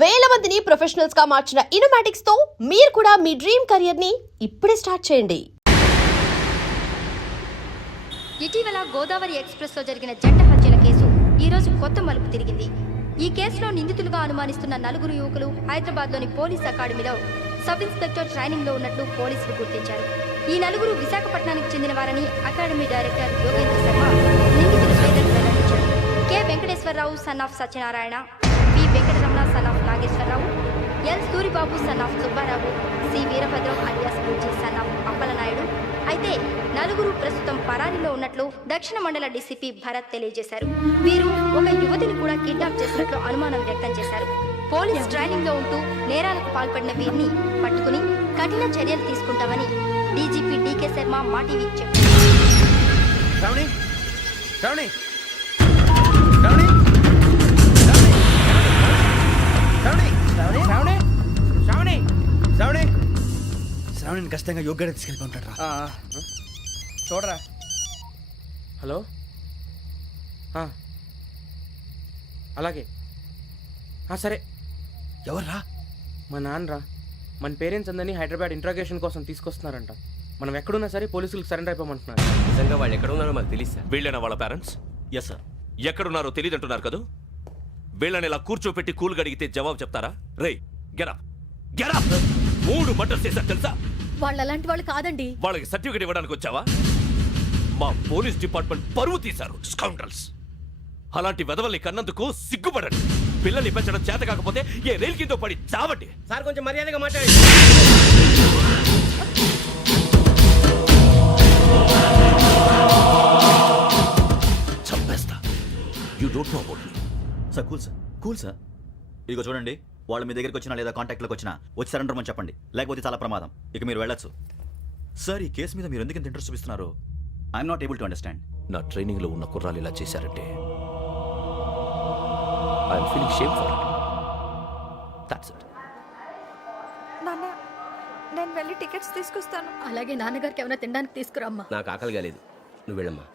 వేల మందిని ప్రొఫెషనల్స్ గా మార్చిన ఇనోమాటిక్స్ తో మీరు కూడా మీ డ్రీమ్ కెరియర్ ని ఇప్పుడే స్టార్ట్ చేయండి. ఇటీవల గోదావరి ఎక్స్ప్రెస్ లో జరిగిన జంట హత్యల కేసు ఈ రోజు కొత్త మలుపు తిరిగింది. ఈ కేసులో నిందితులుగా అనుమానిస్తున్న 4 యువకులు హైదరాబాద్ లోని పోలీస్ అకాడమీలో సబ్ ఇన్స్పెక్టర్ ట్రైనింగ్ లో ఉన్నట్లు పోలీసులు గుర్తించారు. ఈ 4 విశాఖపట్నానికి చెందిన వారని అకాడమీ డైరెక్టర్ యోగేంద్ర శర్మ నిందితుల పేర్లను వెల్లడించారు. K Venkateswararao son of Satyanarayana, P Venkataramana son of Nageswararao, L Suribabu son of Subbarao, C Veerabhadram alias Bujji son of Appalanaidu. అయితే 4 ప్రస్తుతం పరారీలో ఉన్నట్లు దక్షిణ మండల డీసీపీ భరత్ తెలియజేశారు. వీరు ఒక యువతిని కూడా కిడ్నాప్ చేసినట్లు అనుమానం వ్యక్తం చేశారు. పోలీస్ ట్రైనింగ్ లో ఉంటూ నేరాలకు పాల్పడిన వీరిని పట్టుకుని కఠిన చర్యలు తీసుకుంటామని డీజీపీ డీకే శర్మ మా టీవీకి చెప్పారు. శ్రావణిని ఖచ్చితంగా యోగ్యత తీసుకెళ్ళి ఉంటాడు రా. చూడరా. హలో, అలాగే సరే. ఎవర్రా? మా నాన్నరా. మన పేరెంట్స్ అందరినీ హైదరాబాద్ ఇంట్రాగేషన్ కోసం తీసుకొస్తున్నారంట. మనం ఎక్కడున్నా సరే పోలీసులకు సరెండర్ అయిపోమంటున్నారు. నిజంగా వాళ్ళు ఎక్కడ ఉన్నారో మాకు తెలియదు సార్. వీళ్ళేనా వాళ్ళ పేరెంట్స్? Yes sir. ఎక్కడున్నారో తెలియదంటున్నారు కదా. వీళ్ళని ఇలా కూర్చోపెట్టి కూల్ గడిగితే జవాబు చెప్తారా? రేయ్ గెటప్ గెటప్. 3 మర్డర్స్ చేశారు తెలుసా? వాళ్ళు అలాంటి వాళ్ళు కాదండి. వాళ్ళకి సర్టిఫికేట్ ఇవ్వడానికి వచ్చావా? మా పోలీస్ డిపార్ట్మెంట్ పరువు తీశారు స్కౌండ్రల్స్. అలాంటి వెధవల్ని కన్నందుకు సిగ్గుపడండి. పిల్లల్ని పెంచడం చేత కాకపోతే ఏ రైలు కింద పడి చావండి. సార్ కొంచెం మర్యాదగా మాట్లాడండి. చంపేస్తా. You don't know about me. Sir cool sir. ఇదిగో చూడండి, వాళ్ళు మీ దగ్గరికి వచ్చినా లేదా కాంటాక్ట్లోకి వచ్చినా వచ్చి సరెండర్ అని చెప్పండి, లేకపోతే చాలా ప్రమాదం. ఇక మీరు వెళ్ళొచ్చు. సార్, ఈ కేసు మీద మీరు ఎందుకు ఇంత ఇంట్రెస్ట్ చూపిస్తున్నారు? I'm not able to understand. నా ట్రైనింగ్ లో ఉన్న కుర్రాలు ఇలా చేశారంటే I'm feeling shame for it. That's it. నాన్న, నేను వెళ్ళి టికెట్స్ తీసుకొస్తాను. అలాగే నాన్నగారికి ఏమైనా తినడానికి తీసుకురమ్మా. నాకు ఆకలి కాలేదు, నువ్వు వెళ్ళమ్మా.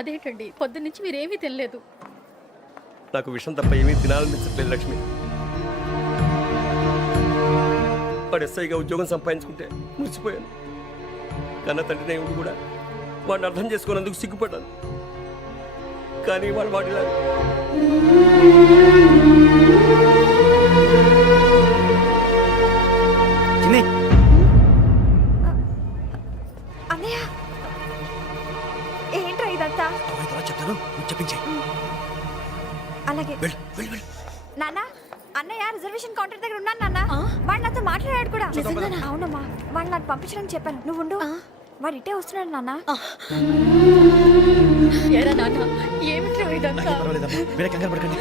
అదేంటండి, పొద్దున్నుంచి మీరేమీ తినలేదు. నాకు విషయం తప్ప ఏమీ తినాలనిపించట్లేదు లక్ష్మి. వాడు ఎస్ఐగా ఉద్యోగం సంపాదించుకుంటే మురిసిపోయాను. కన్న తండ్రినే ఉండి కూడా వాడిని అర్థం చేసుకున్నందుకు సిగ్గుపడ్డాను. కానీ వాడు వాడిలా అన్నయ్య, ఏంట్రా ఇదంతా? చెప్తాను, చెప్పించే. అలాగే నాన్న. అన్నయ్య రిజర్వేషన్ కౌంటర్ దగ్గర ఉన్నాను నాన్న. వాడు నాతో మాట్లాడాడు కూడా. అవునమ్మా, వాడు నాకు పంపించడం చెప్పాను. నువ్వు ఉండు, వాడు ఇట్టే వస్తున్నాడు నాన్న. ఏరా నాన్న, ఏమిట్రా ఇదంతా? మీరే కంగారు పడకండి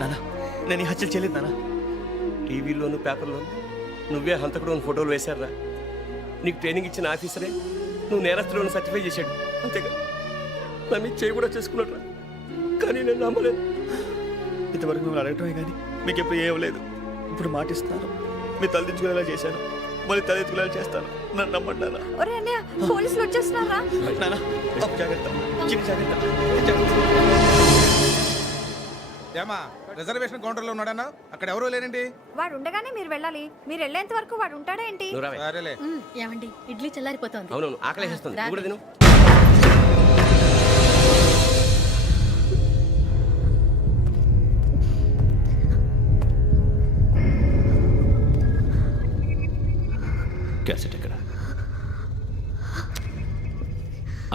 నాన్న. నేను ఈ హత్యలు చేయలేదు నాన్న. టీవీలోను పేపర్లోను నువ్వే హంతకుడు అని ఫోటోలు వేశారా? నీకు ట్రైనింగ్ ఇచ్చిన ఆఫీసరే నువ్వు నేరస్తులను సర్టిఫై చేశాడు. అంతేగా, నా మీద చేయి కూడా చేసుకున్నట్రా. కానీ నేను నమ్మలేదు. ఇంతవరకు మిమ్మల్ని అడగటమే కానీ మీకు ఎప్పుడు ఏమలేదు. ఇప్పుడు మాటిస్తున్నాను, మీ తలదించుకునేలా చేశాను, మళ్ళీ తలెత్తుకునేలా చేస్తాను. నన్ను నమ్మండి నాన్న. ఒరే అన్నయ్య, పోలీసులు వచ్చేస్తున్నారా? నాన్న, జాగ్రత్త, చిన్న జాగ్రత్త. ఏమా, రిజర్వేషన్ కౌంటర్ లో ఉన్నాడన్నా? అక్కడ ఎవరూ లేనండి. వాడు ఉండగానే మీరు వెళ్ళాలి. మీరు వెళ్ళేంత వరకు వాడు ఉంటాడా ఏంటి? నువ్వు రావే. సరేలే. ఏమండి, ఇడ్లీ చల్లారిపోతుంది. అవునవును, ఆకలేస్తుంది. నువ్వు కూడా తిను. క్యాసెట్ ఎక్కడ?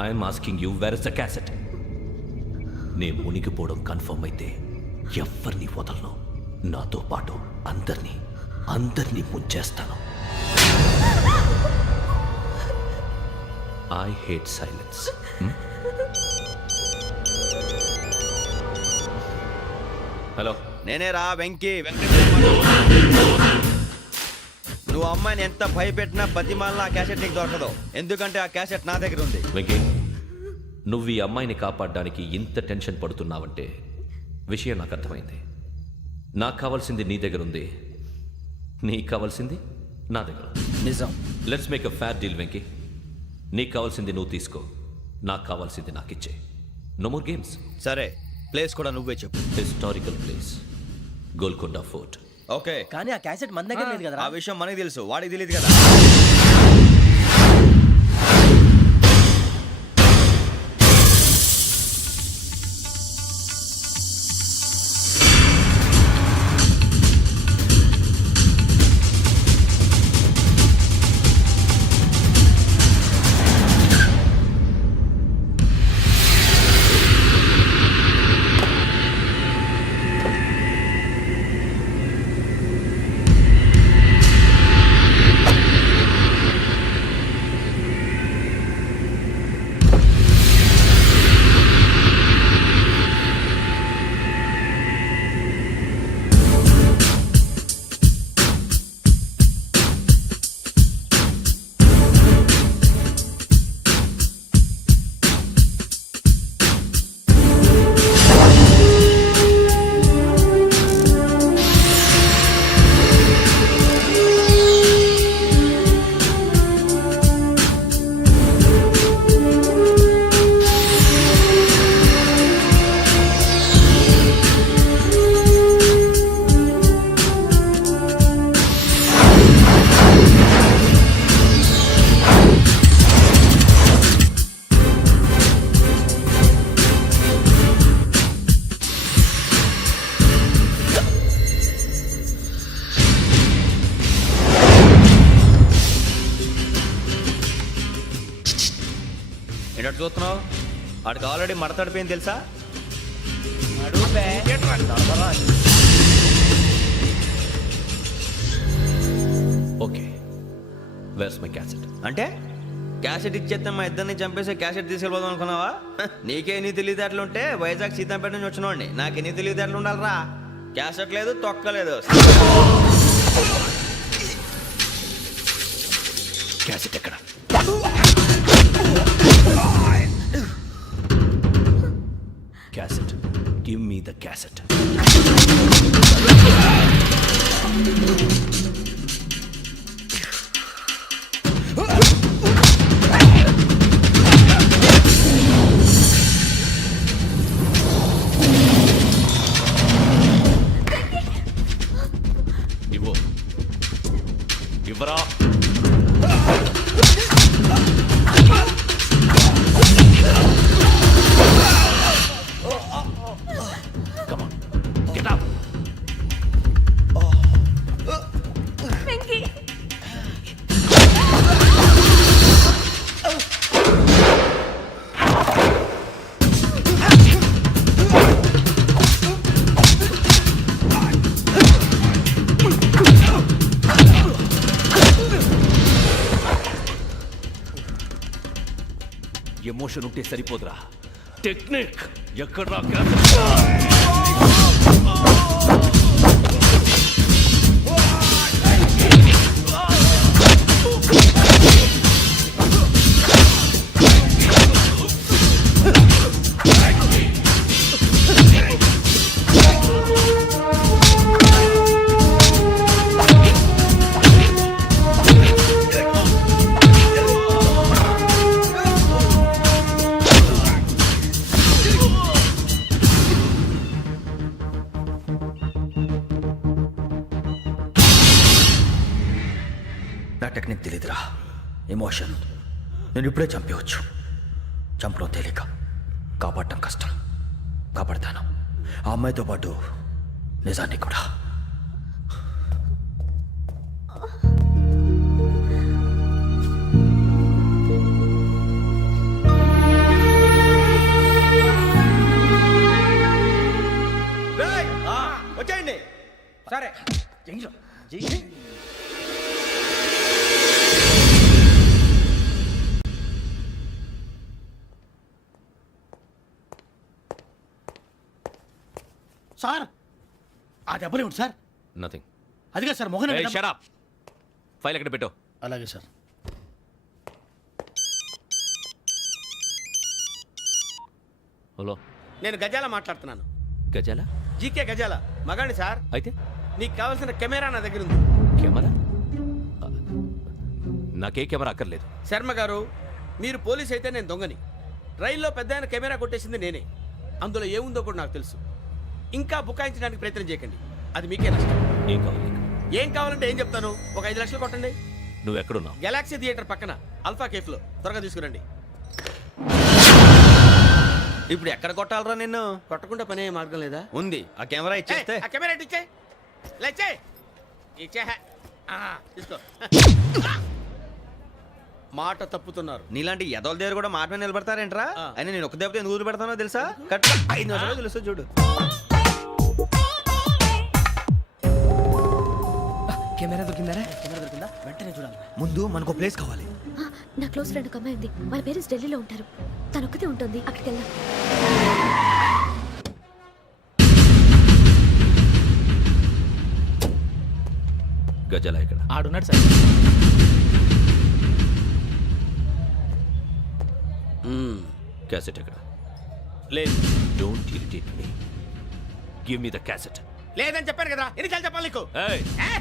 I'm asking you, where is the cassette? నే మునిగిపోవడం కన్ఫర్మ్ అయితే ఎవ్వరిని వదలను. నాతో పాటు అందరినీ ముంచేస్తాను. I hate silence. హలో, నేనే రా వెంకీ. నువ్వు అమ్మాయిని ఎంత భయపెట్టినా బతిమాలిన ఆ క్యాసెట్ నీకు దొరకదు. ఎందుకంటే ఆ క్యాసెట్ నా దగ్గర ఉంది. వెంకీ, నువ్వు ఈ అమ్మాయిని కాపాడడానికి ఇంత టెన్షన్ పడుతున్నావంటే విషయం నాకు అర్థమైంది. నాకు కావాల్సింది నీ దగ్గర ఉంది, నీకు కావాల్సింది నా దగ్గర. నిజం. Let's make a fair deal Venky. నీకు కావాల్సింది నువ్వు తీసుకో, నాకు కావాల్సింది నాకు ఇచ్చే. No more games. సరే, ప్లేస్ కూడా నువ్వే చెప్పు. Historical place, Golconda fort. Okay కానీ ఆ క్యాసెట్ మన దగ్గర లేదు కదా. ఆ విషయం మనకి తెలుసు, వాడికి తెలియదు కదా. ఏంటంటే చూస్తున్నావు? వాడికి ఆల్రెడీ మడతడిపోయింది తెలుసా? Okay, where's my cassette? అంటే క్యాసెట్ ఇచ్చేస్తే మా ఇద్దరిని చంపేసి క్యాసెట్ తీసుకెళ్ళిపోదాం అనుకున్నావా? నీకే ఎన్ని తెలివితేటలు ఉంటే వైజాగ్ సీతంపేట నుంచి వచ్చినోడిని నాకు ఎన్ని తెలివితేటలు ఉండాలరా? క్యాసెట్ లేదు, తొక్కలేదు. క్యాసెట్ ఎక్కడ? Cassette, give me the cassette. ఇవ్వు, ఇవ్వరా. Come on, get up. Emotion ఉంటే సరిపోదురా, టెక్నిక్ ఎక్కడ్రా? నా టెక్నిక్ తెలీదురా, ఎమోషన్. నేను ఇప్పుడే చంపేవచ్చు. చంపడం తేలిక, కాపాడటం కష్టం. కాపాడతాను ఆ అమ్మాయితో పాటు నిజాన్ని కూడా. వచ్చేయండి. సరే, సార్ ఆ దెబ్బలేమిటి సార్? నథింగ్. అదిగా సార్ మొహన్ షట్ అప్. ఫైల్ ఎక్కడ పెట్టు. అలాగే సార్. హలో, నేను గజాల మాట్లాడుతున్నాను. గజాల? జీకే గజాల మగాండి సార్. అయితే నీకు కావాల్సిన కెమెరా నా దగ్గర ఉంది. కెమెరా? నాకే కెమెరా అక్కర్లేదు. శర్మ గారు, మీరు పోలీస్ అయితే నేను దొంగని. రైల్లో పెద్ద ఆయన కెమెరా కొట్టేసింది నేనే. అందులో ఏముందో కూడా నాకు తెలుసు. ఇంకా బుకాయించడానికి ప్రయత్నం చేయకండి, అది మీకే నష్టం. ఏం కావాలి నీకు? ఏం కావాలంటే ఏం చెప్తాను, ఒక 5 లక్షలు కొట్టండి. నువ్వు ఎక్కడున్నావు? గెలాక్సీ థియేటర్ పక్కన అల్ఫా కేఫ్లో, త్వరగా తీసుకురండి. ఇప్పుడు ఎక్కడ కొట్టాలరా నిన్ను? కొట్టకుండా పనే మార్గం లేదా? ఉంది, ఆ కెమెరా ఇచ్చేస్తే. ఆ కెమెరా ఇచ్చే లేచే ఇచ్చే తీసుకో. మాట తప్పుతున్నారు. నీలాంటి ఎదల దగ్గర కూడా మాట మీద నిలబడతారేంట్రా? ఆ. అయినా నేను ఒక దెబ్బతో ఎందుకు పెడతానో తెలుసా? కట్ 5 నిమిషాలు తెలుసు చూడు. కెమెరా దొరికిందా? వెంటనే చూడాలి. ముందు మనకు ప్లేస్ కావాలి. నా క్లోజ్ ఫ్రెండ్ ఒక అమ్మాయి ఉంది. వాళ్ళ పేరెంట్స్ ఢిల్లీలో ఉంటారు. తను ఒక్కతే ఉంటుంది. అక్కడికి వెళ్దాం. గజాల ఇక్కడ ఆడున్నాడు సార్. క్యాసెట్ ఎక్కడ? లేదు don't irritate me. Give me the cassette. లేదని చెప్పాను కదా, ఎన్నిసార్లు చెప్పాలి నీకు? ఏయ్ ఏ?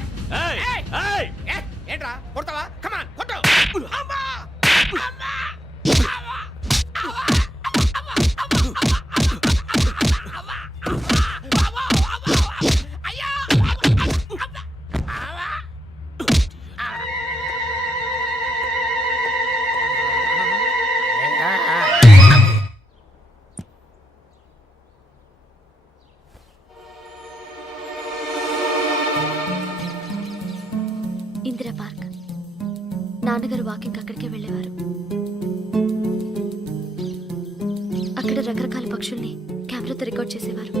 ఏయ్ ఏయ్! ఏయ్ ఏ? ఏంట్రా కొడతావా? కమాన్ కొట్టు. అమ్మా! అమ్మా! ఇందిరా పార్క్. నాన్నగారు వాకింగ్ అక్కడికే వెళ్ళేవారు. అక్కడ రకరకాల పక్షుల్ని కెమెరాతో రికార్డ్ చేసేవారు.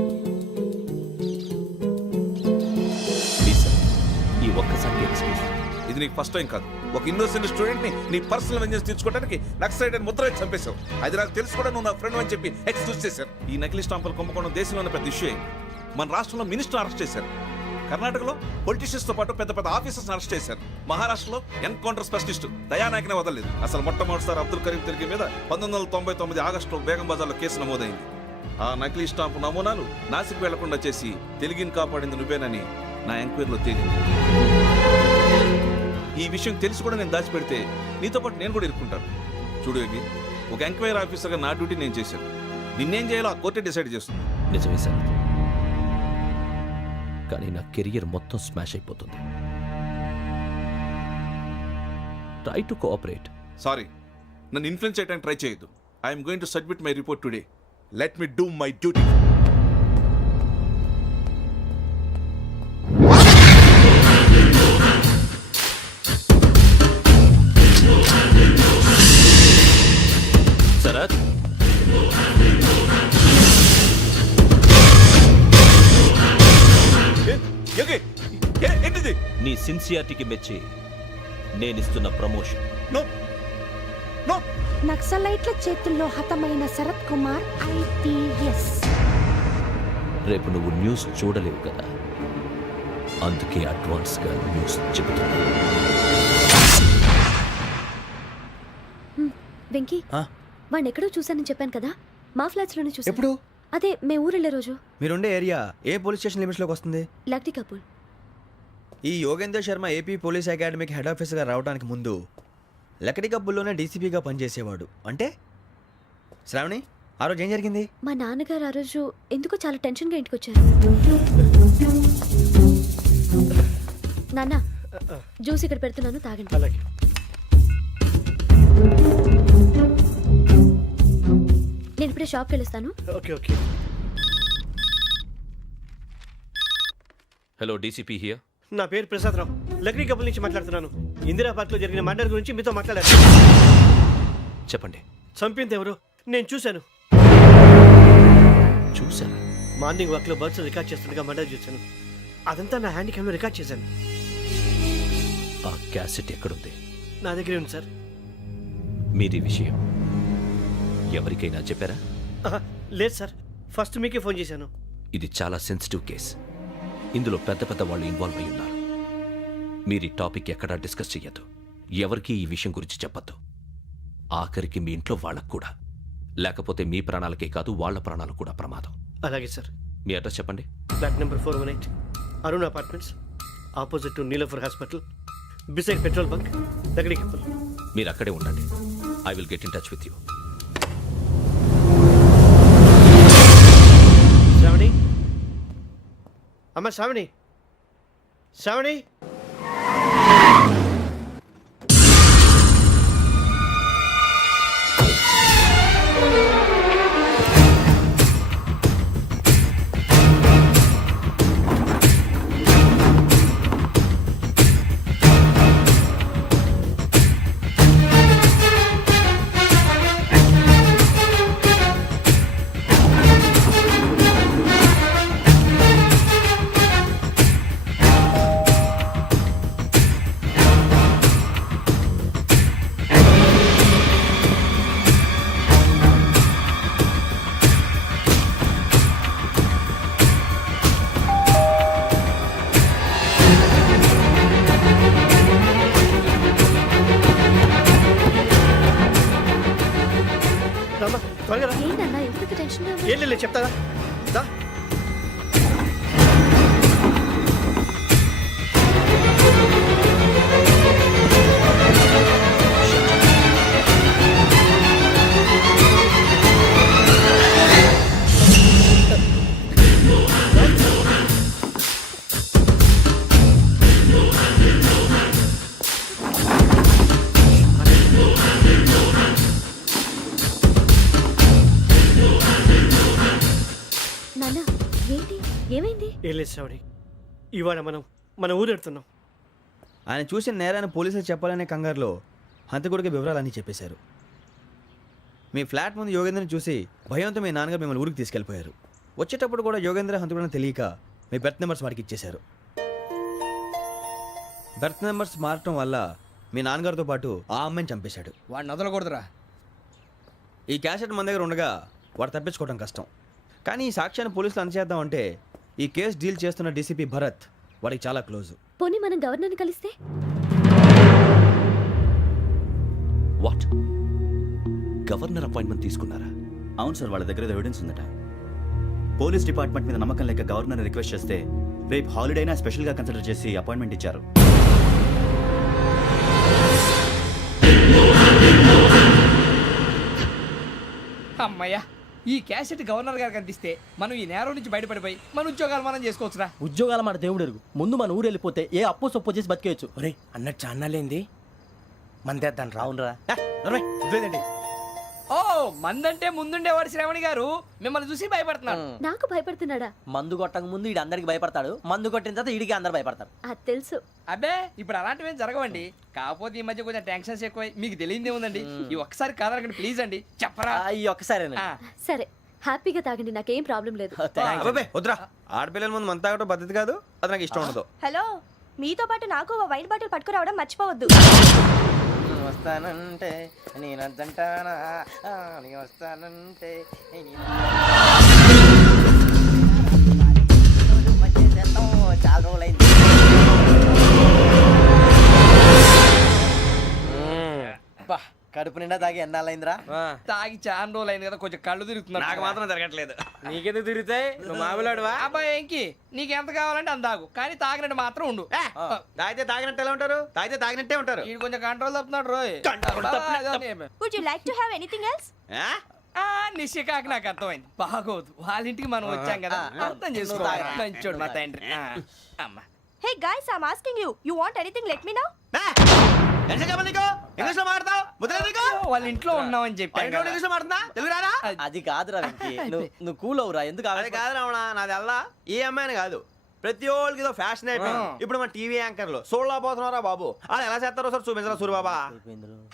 ప్లీజ్ సార్, ఈ ఒక్కసారి ఎక్స్క్యూజ్. ఇది నీకు ఫస్ట్ టైం కాదు. ఒక ఇన్నోసెంట్ స్టూడెంట్ ని నీ పర్సనల్ వెంజెన్స్ తీర్చుకోవడానికి నక్సలైట్ అని ముద్ర వేసి చంపేశావు. అది నాకు తెలుసు కూడా నువ్వు నా ఫ్రెండ్ అని చెప్పి ఎక్స్క్యూజ్ చేశారు. ఈ నకిలీ స్టాంపులు కుంభకోణం దేశంలో ఉన్న పెద్ద ఇష్యూ అయింది. మన రాష్ట్రంలో మినిస్టర్ అరెస్ట్ చేశారు. కర్ణాటకలో పొలిటీషియన్స్ తో పాటు పెద్ద పెద్ద ఆఫీసర్స్ అరెస్ట్ చేశారు. మహారాష్ట్రలో ఎన్కౌంటర్ స్పెషలిస్ట్ దయానాయకనే వదలలేదు. అసలు మొట్టమొదటిసారి అబ్దుల్ కరీం తిరిగి మీద 1999 ఆగస్టులో బేగం బజార్లో కేసు నమోదైంది. ఆ నకిలీ స్టాంపు నమూనాలు నాసిక్ వెళ్లకుండా చేసి తెలుగుని కాపాడింది నువ్వేనని నా ఎంక్వైరీలో తేలింది. ఈ విషయం తెలిసి కూడా నేను దాచిపెడితే నీతో పాటు నేను కూడా ఇరుక్కుంటాను. చూడు యోగి, ఒక ఎంక్వైరీ ఆఫీసర్గా నా డ్యూటీ నేను చేశాను. నిన్నేం చేయాలో ఆ కోర్టే డిసైడ్ చేస్తుంది. నిజమే సార్, కానీ నా కెరియర్ మొత్తం స్మాష్ అయిపోతుంది. Try to cooperate. సారీ, నన్ను ఇన్ఫ్లుయెన్స్ చేయడానికి ట్రై చేయొద్దు. I'm going to submit my report today. Let me do my duty. Sharath, ఏంటిది? నీ సిన్సియారిటీకి మెచ్చి నేనిస్తున్న ప్రమోషన్. No no. నక్సలైట్ల చేతుల్లో హతమైన శరత్ కుమార్ IPS. రేపు నువ్వు న్యూస్ చూడలేవు కదా, అందుకే అడ్వాన్స్గా న్యూస్ చెబుతున్నా. వెంకీ, వాడిని ఎక్కడో చూశానని చెప్పాను కదా, మా ఫ్లాట్స్ లోనే చూసాను. ఎప్పుడు? అదే మేము ఊరెళ్ళే రోజు. మీరుండే ఏరియా ఏ పోలీస్ స్టేషన్ లిమిట్స్ లోకి వస్తుంది? లక్టీ కపూర్. ఈ యోగేంద్ర శర్మ ఏపీ పోలీస్ అకాడమీకి హెడ్ ఆఫీసర్గా రావడానికి ముందు లకడి కబ్బుల్లోనే డీసీపీగా పనిచేసేవాడు. అంటే శ్రావణి, ఆ రోజు ఏం జరిగింది? మా నాన్నగారు ఆ రోజు ఎందుకో చాలా టెన్షన్గా ఇంటికి వచ్చారు. నాన్న, జ్యూస్ ఇక్కడ పెడుతున్నాను, తాగండి. అలాగే. నేను ఇప్పుడే షాప్కి వెళ్ళొస్తాను. Okay okay. Hello, DCP here. నా పేరు ప్రసాదరావు, లక్డీ కపుల్ నుంచి మాట్లాడుతున్నాను. ఇందిరా పార్క్ లో జరిగిన మర్డర్ గురించి మీతో మాట్లాడారు. చెప్పండి. చంపింది ఎవరు? నేను చూశాను. చూసారా? మార్నింగ్ వాక్ లో బర్డ్స్ రికార్డ్ చేస్తుండగా మర్డర్ చూశాను. అదంతా నా హ్యాండ్ క్యామ్ లో రికార్డ్ చేశాను. ఆ క్యాసెట్ ఎక్కడుంది? నా దగ్గరే ఉంది సార్. మీది విషయం ఎవరికైనా చెప్పారా? లేదు సార్, ఫస్ట్ మీకే ఫోన్ చేశాను. ఇది చాలా సెన్సిటివ్ కేస్. ఇందులో పెద్ద పెద్ద వాళ్ళు ఇన్వాల్వ్ అయి ఉన్నారు. మీరు ఈ టాపిక్ ఎక్కడా డిస్కస్ చెయ్యొద్దు. ఎవరికి ఈ విషయం గురించి చెప్పొద్దు. ఆఖరికి మీ ఇంట్లో వాళ్ళకు కూడా. లేకపోతే మీ ప్రాణాలకే కాదు, వాళ్ళ ప్రాణాలకు కూడా ప్రమాదం. అలాగే సార్. మీ అడ్రస్ చెప్పండి. Flat number 418, Arun apartments, opposite to Niloufer hospital, beside petrol bunk, Lakdikapul. మీరు అక్కడే ఉండండి. I will get in touch with you. Sravani, అమ్మ శ్రావణి, శ్రావణి రామ్మా, త్వరగా రా. ఏంటన్నా ఎందుకు టెన్షన్ ఏం లేదు చెప్తారా దా. నాన్న ఏంటి ఏమైంది? ఏం లేదు శ్రావణి, ఇవాళ మనం మన ఊరు వెళ్తున్నాం. ఆయన చూసిన నేరాన్ని పోలీసులు చెప్పాలనే కంగారులో హంతకుడికి వివరాలన్నీ చెప్పేశారు. మీ ఫ్లాట్ ముందు యోగేంద్రని చూసి భయంతో మీ నాన్నగారు మిమ్మల్ని ఊరికి తీసుకెళ్ళిపోయారు. వచ్చేటప్పుడు కూడా యోగేంద్ర హంతకుడని తెలియక మీ బెర్త్ నెంబర్స్ వాడికి ఇచ్చేశారు. బెర్త్ నెంబర్స్ మారటం వల్ల మీ నాన్నగారితో పాటు ఆ అమ్మాయిని చంపేశాడు. వాడిని వదలకూడదురా. ఈ క్యాసెట్ మన దగ్గర ఉండగా వాడు తప్పించుకోవడం కష్టం. కానీ ఈ సాక్ష్యాన్ని పోలీసులు అందచేద్దామంటే ఈ కేసు డీల్ చేస్తున్న డీసీపీ భరత్ వాడికి చాలా క్లోజు. పోనీ మనం గవర్నర్ని కలిస్తే? వాట్? గవర్నర్ అపాయింట్మెంట్ తీసుకున్నారా? అవును సార్, వాళ్ళ దగ్గర ఎవిడెన్స్ ఉందట. పోలీస్ డిపార్ట్మెంట్ మీద నమ్మకం లేక గవర్నర్ రిక్వెస్ట్ చేస్తే రేపు హాలిడేనా స్పెషల్గా కన్సిడర్ చేసి అపాయింట్మెంట్ ఇచ్చారు. అమ్మయ్యా, ఈ క్యాసెట్ గవర్నర్ గారికి అందిస్తే మనం ఈ నేరం నుంచి బయటపడిపోయి మన ఉద్యోగాలు మనం చేసుకోవచ్చురా. ఉద్యోగాల మాట దేవుడు ఎరుగు. ముందు మన ఊరు వెళ్ళిపోతే ఏ అప్పు సొప్పు చేసి బతికేయచ్చు. ఒరే అన్నట్టు చాన్నాలేంది మందేద్దాం రా. అవునరా? ఓ మందంటే ముందుండేవాడు శ్రావణి గారు మిమ్మల్ని చూసి భయపడుతున్నాడు. నాకు భయపడుతున్నాడా? మందు కొట్టక ముందు ఈడు అందరికి భయపడతాడు, మందు కొట్టిన తర్వాత ఈడికి అందరు భయపడతారు. అది తెలుసు. అబ్బే ఇప్పుడు అలాంటివి ఏం జరగవండి. కాకపోతే ఈ మధ్య కొంచెం టెన్షన్స్ ఎక్కువై మీకు తెలియదే ఉందండి. ఈ ఒక్కసారి కాదనకండి ప్లీజ్ అండి, చెప్పరా. ఈ ఒక్కసారి సరే హ్యాపీగా తాగండి, నాకేం ప్రాబ్లం లేదు. అబ్బాబే వద్దురా, ఆడపిల్లల ముందు మన తాగటం పద్ధతి కాదు, అది నాకు ఇష్టం ఉండదు. హలో, మీతో పాటు నాకు ఓ వైన్ బాటిల్ పట్టుకురావడం మర్చిపోవద్దు. వస్తానంటే నేనంటానా, వస్తానంటే చాలా రోజులైంది. కడుపు నిండా తాగి ఎన్నాళ్ళైందిరా? తాగి చాలా రోజులు అయింది కదా, కొంచెం కళ్ళు తిరుగుతున్నా. నాకు మాత్రం జరగట్లేదు. నీకెందుకు తిరుగుతాయి? నువ్వు మామిలాడువా? అబ్బాయి ఏంకి నీకు ఎంత కావాలంటే అంత తాగు, కానీ తాగినట్టు మాత్రం ఉండు. తాగితే తాగినట్టు ఎలా ఉంటారు? తాగితే తాగినట్టే ఉంటారు. వీడు కొంచెం కంట్రోల్ తప్పుతున్నాడు రోయ్. Would you like to have anything else? నిశ్చికాకి నాకు అర్థమైంది. బాగోదు, వాళ్ళ ఇంటికి మనం వచ్చాం కదా, అర్థం చేసుకోవాలి. మంచోడు మా తండ్రి. అమ్మా hey guys, I am asking you, you want anything let me know. English లో మాట్లాడతావు? వాళ్ళ ఇంట్లో ఉన్నామని చెప్పాను. ఇంగ్లీష్ లో మాట్లాడుతున్నా? తెలుగు రాదా? అది కాదురా వెంకీ, నువ్వు కూల్ అవురా. ఎందుకు అది కాదు రావణ, నాది అల్లా ఏ అమ్మాయిని కాదు, ప్రతి ఒళ్ళకి ఇదో ఫ్యాషన్ అయిపోయింది. ఇప్పుడు మన టీవీ యాంకర్లు సోళ్ళ పోతున్నారా బాబు, అలా ఎలా చేస్తారో సార్ చూపించరా సూరిబాబా.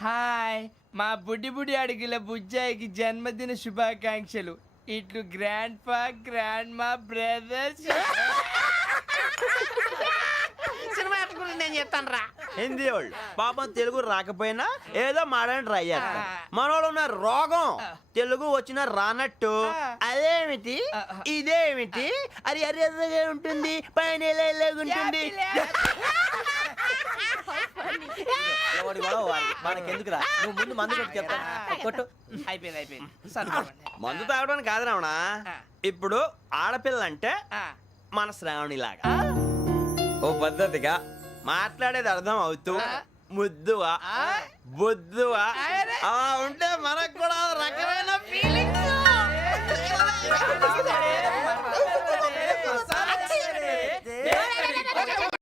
హాయ్, మా బుడ్డి బుడి అడిగిల బుజ్జాయికి జన్మదిన శుభాకాంక్షలు. ఇట్లు గ్రాండ్ ఫా గ్రాండ్ మా బ్రదర్స్. సినిమా నేను చెప్తాను రా. హిందీ వాళ్ళు పాపం తెలుగు రాకపోయినా ఏదో మాడని ట్రై చేస్తారు. మనోళ్ళు ఉన్న రోగం తెలుగు వచ్చిన రానట్టు అదేమిటి ఇదేమిటి అది అరిగా ఉంటుంది, పైన ఉంటుంది. మనకెందుకురా, నువ్వు ముందు మందు కొట్టి చెప్తాను. కొట్టు. అయిపోయింది. మందు తాగడానికి కాదు రావణ, ఇప్పుడు ఆడపిల్లంటే మన శ్రావణి లాగా ఓ పద్ధతిగా మాట్లాడేది అర్థం అవుతూ ముద్దువా బొద్దువా అలా ఉంటే మనకు కూడా రకమైన ఫీలింగ్స్.